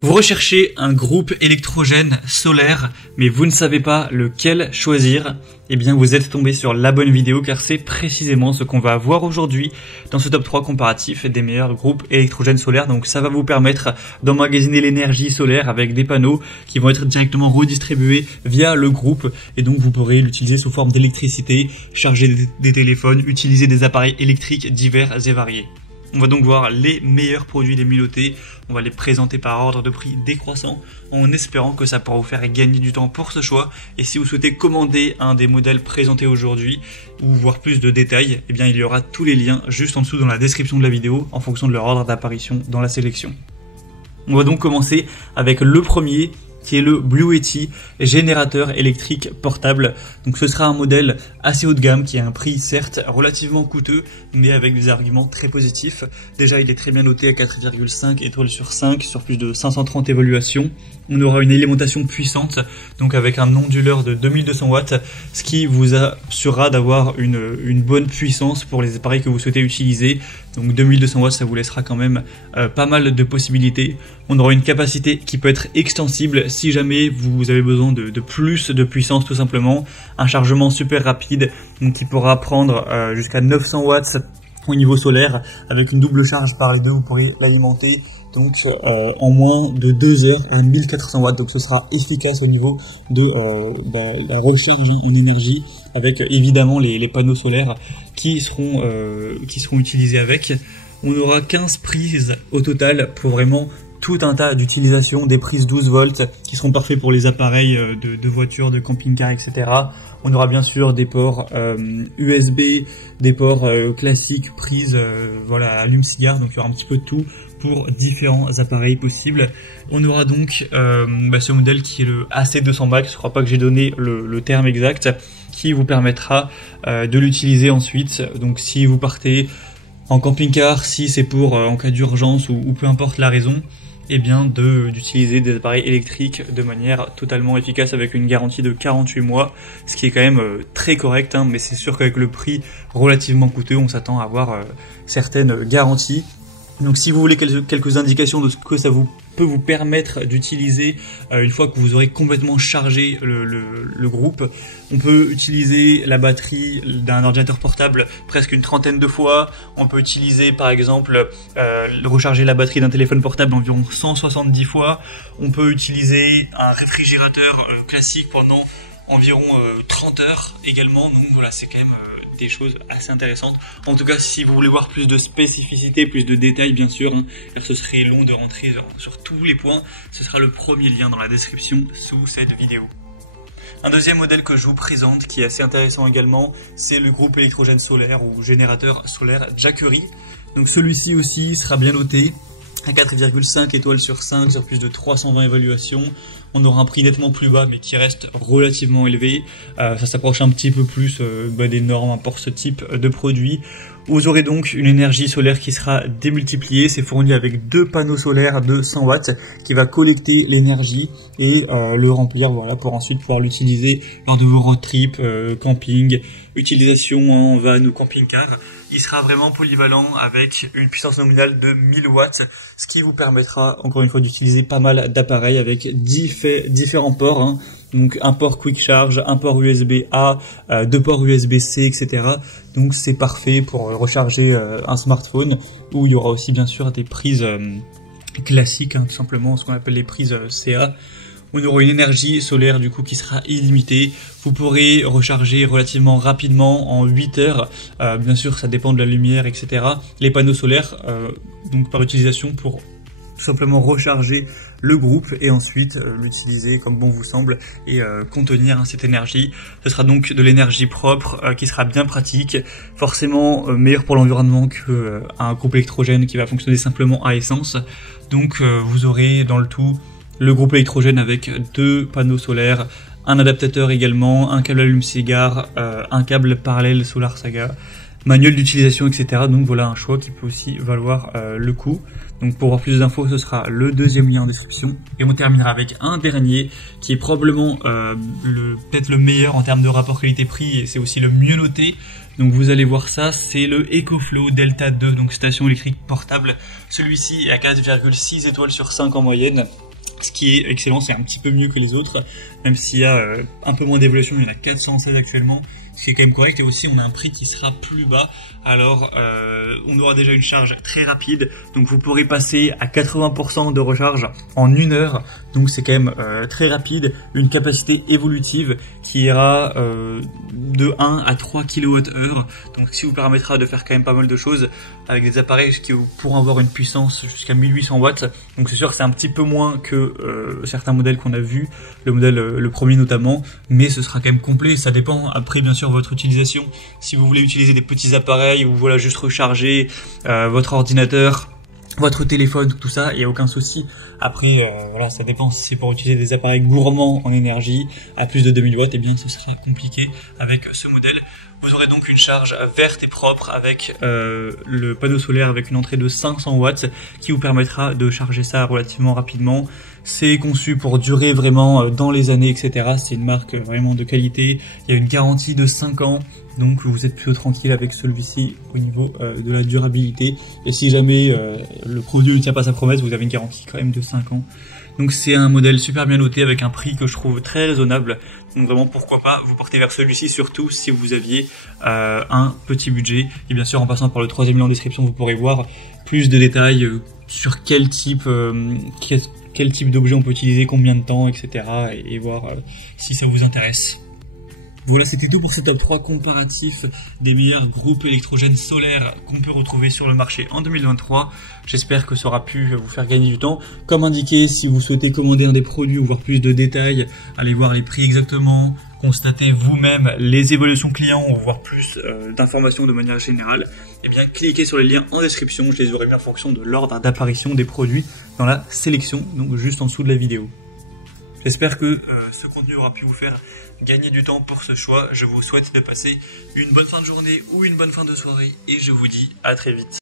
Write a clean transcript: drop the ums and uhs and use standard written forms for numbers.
Vous recherchez un groupe électrogène solaire, mais vous ne savez pas lequel choisir. Eh bien, vous êtes tombé sur la bonne vidéo car c'est précisément ce qu'on va voir aujourd'hui dans ce top 3 comparatif des meilleurs groupes électrogènes solaires. Donc ça va vous permettre d'emmagasiner l'énergie solaire avec des panneaux qui vont être directement redistribués via le groupe. Et donc vous pourrez l'utiliser sous forme d'électricité, charger des téléphones, utiliser des appareils électriques divers et variés. On va donc voir les meilleurs produits des Milotés, on va les présenter par ordre de prix décroissant en espérant que ça pourra vous faire gagner du temps pour ce choix. Et si vous souhaitez commander un des modèles présentés aujourd'hui ou voir plus de détails, eh bien il y aura tous les liens juste en dessous dans la description de la vidéo en fonction de leur ordre d'apparition dans la sélection. On va donc commencer avec le premier qui est le Bluetti générateur électrique portable. Donc ce sera un modèle assez haut de gamme qui a un prix certes relativement coûteux mais avec des arguments très positifs. Déjà il est très bien noté à 4,5 étoiles sur 5 sur plus de 530 évaluations. On aura une alimentation puissante donc avec un onduleur de 2200 watts ce qui vous assurera d'avoir une bonne puissance pour les appareils que vous souhaitez utiliser. Donc 2200 watts ça vous laissera quand même pas mal de possibilités. On aura une capacité qui peut être extensible si jamais vous avez besoin de plus de puissance tout simplement. Un chargement super rapide donc qui pourra prendre jusqu'à 900 watts au niveau solaire. Avec une double charge par les deux vous pourrez l'alimenter donc en moins de 2 heures à 1400 watts. Donc ce sera efficace au niveau de la recharge en énergie avec évidemment les panneaux solaires qui seront utilisés avec. On aura 15 prises au total pour vraiment tout un tas d'utilisations, des prises 12 volts qui seront parfaits pour les appareils de voitures, de camping-car, etc. On aura bien sûr des ports USB, des ports classiques, prises voilà, allume-cigare, donc il y aura un petit peu de tout pour différents appareils possibles. On aura donc ce modèle qui est le AC200 Max, je crois pas que j'ai donné le terme exact, qui vous permettra de l'utiliser ensuite. Donc si vous partez en camping-car, si c'est pour en cas d'urgence ou peu importe la raison, eh bien d'utiliser des appareils électriques de manière totalement efficace avec une garantie de 48 mois, ce qui est quand même très correct, hein, mais c'est sûr qu'avec le prix relativement coûteux, on s'attend à avoir certaines garanties. Donc si vous voulez quelques indications de ce que ça peut vous permettre d'utiliser une fois que vous aurez complètement chargé le groupe, on peut utiliser la batterie d'un ordinateur portable presque une trentaine de fois. On peut utiliser par exemple recharger la batterie d'un téléphone portable environ 170 fois. On peut utiliser un réfrigérateur classique pendant environ 30 heures également. Donc voilà, c'est quand même des choses assez intéressantes. En tout cas, si vous voulez voir plus de spécificité, plus de détails bien sûr, hein, car ce serait long de rentrer sur tous les points, ce sera le premier lien dans la description sous cette vidéo. Un deuxième modèle que je vous présente qui est assez intéressant également, c'est le groupe électrogène solaire ou générateur solaire Jackery. Donc celui-ci aussi sera bien noté à 4,5 étoiles sur 5 sur plus de 320 évaluations. On aura un prix nettement plus bas mais qui reste relativement élevé. Ça s'approche un petit peu plus des normes pour ce type de produit. Vous aurez donc une énergie solaire qui sera démultipliée. C'est fourni avec 2 panneaux solaires de 100 watts qui va collecter l'énergie et le remplir voilà, pour ensuite pouvoir l'utiliser lors de vos road trips, camping, utilisation en van ou camping-car. Il sera vraiment polyvalent avec une puissance nominale de 1000 watts, ce qui vous permettra encore une fois d'utiliser pas mal d'appareils avec différents ports, hein. Donc un port Quick Charge, un port USB-A, 2 ports USB-C, etc. Donc c'est parfait pour recharger un smartphone, où il y aura aussi bien sûr des prises classiques, hein, tout simplement ce qu'on appelle les prises CA. On aura une énergie solaire du coup qui sera illimitée. Vous pourrez recharger relativement rapidement en 8 heures. Bien sûr ça dépend de la lumière, etc. Les panneaux solaires donc par utilisation pour tout simplement recharger le groupe et ensuite l'utiliser comme bon vous semble et contenir cette énergie. Ce sera donc de l'énergie propre qui sera bien pratique, forcément meilleur pour l'environnement qu'un groupe électrogène qui va fonctionner simplement à essence. Donc vous aurez dans le tout le groupe électrogène avec 2 panneaux solaires, un adaptateur également, un câble allume-cigare, un câble parallèle Solar Saga, manuel d'utilisation, etc. Donc voilà un choix qui peut aussi valoir le coup. Donc pour voir plus d'infos, ce sera le deuxième lien en description. Et on terminera avec un dernier qui est probablement peut-être le meilleur en termes de rapport qualité-prix et c'est aussi le mieux noté. Donc vous allez voir ça, c'est le EcoFlow Delta 2, donc station électrique portable. Celui-ci est à 4,6 étoiles sur 5 en moyenne. Ce qui est excellent, c'est un petit peu mieux que les autres, même s'il y a un peu moins d'évolution, il y en a 416 actuellement, ce qui est quand même correct, et aussi on a un prix qui sera plus bas, alors on aura déjà une charge très rapide, donc vous pourrez passer à 80% de recharge en 1 heure, donc c'est quand même très rapide, une capacité évolutive qui ira de 1 à 3 kWh, donc ce qui vous permettra de faire quand même pas mal de choses, avec des appareils qui pourront avoir une puissance jusqu'à 1800 watts, donc c'est sûr que c'est un petit peu moins que certains modèles qu'on a vus, le premier notamment, mais ce sera quand même complet, ça dépend après bien sûr votre utilisation, si vous voulez utiliser des petits appareils ou voilà juste recharger votre ordinateur, votre téléphone, tout ça, il n'y a aucun souci. Après, voilà, ça dépend si c'est pour utiliser des appareils gourmands en énergie à plus de 2000 watts, et bien ce sera compliqué avec ce modèle. Vous aurez donc une charge verte et propre avec le panneau solaire avec une entrée de 500 watts qui vous permettra de charger ça relativement rapidement. C'est conçu pour durer vraiment dans les années, etc. C'est une marque vraiment de qualité. Il y a une garantie de 5 ans. Donc vous êtes plutôt tranquille avec celui-ci au niveau de la durabilité. Et si jamais le produit ne tient pas sa promesse, vous avez une garantie quand même de 5 ans. Donc c'est un modèle super bien noté avec un prix que je trouve très raisonnable. Donc vraiment pourquoi pas vous porter vers celui-ci, surtout si vous aviez un petit budget. Et bien sûr en passant par le troisième lien en description, vous pourrez voir plus de détails sur quel type d'objet on peut utiliser, combien de temps, etc. et voir si ça vous intéresse. Voilà, c'était tout pour ce top 3 comparatif des meilleurs groupes électrogènes solaires qu'on peut retrouver sur le marché en 2023. J'espère que ça aura pu vous faire gagner du temps. Comme indiqué, si vous souhaitez commander un des produits ou voir plus de détails, allez voir les prix exactement, constatez vous-même les évolutions clients ou voir plus d'informations de manière générale, et bien cliquez sur les liens en description, je les aurai mis en fonction de l'ordre d'apparition des produits dans la sélection, donc juste en dessous de la vidéo. J'espère que ce contenu aura pu vous faire gagner du temps pour ce choix. Je vous souhaite de passer une bonne fin de journée ou une bonne fin de soirée et je vous dis à très vite.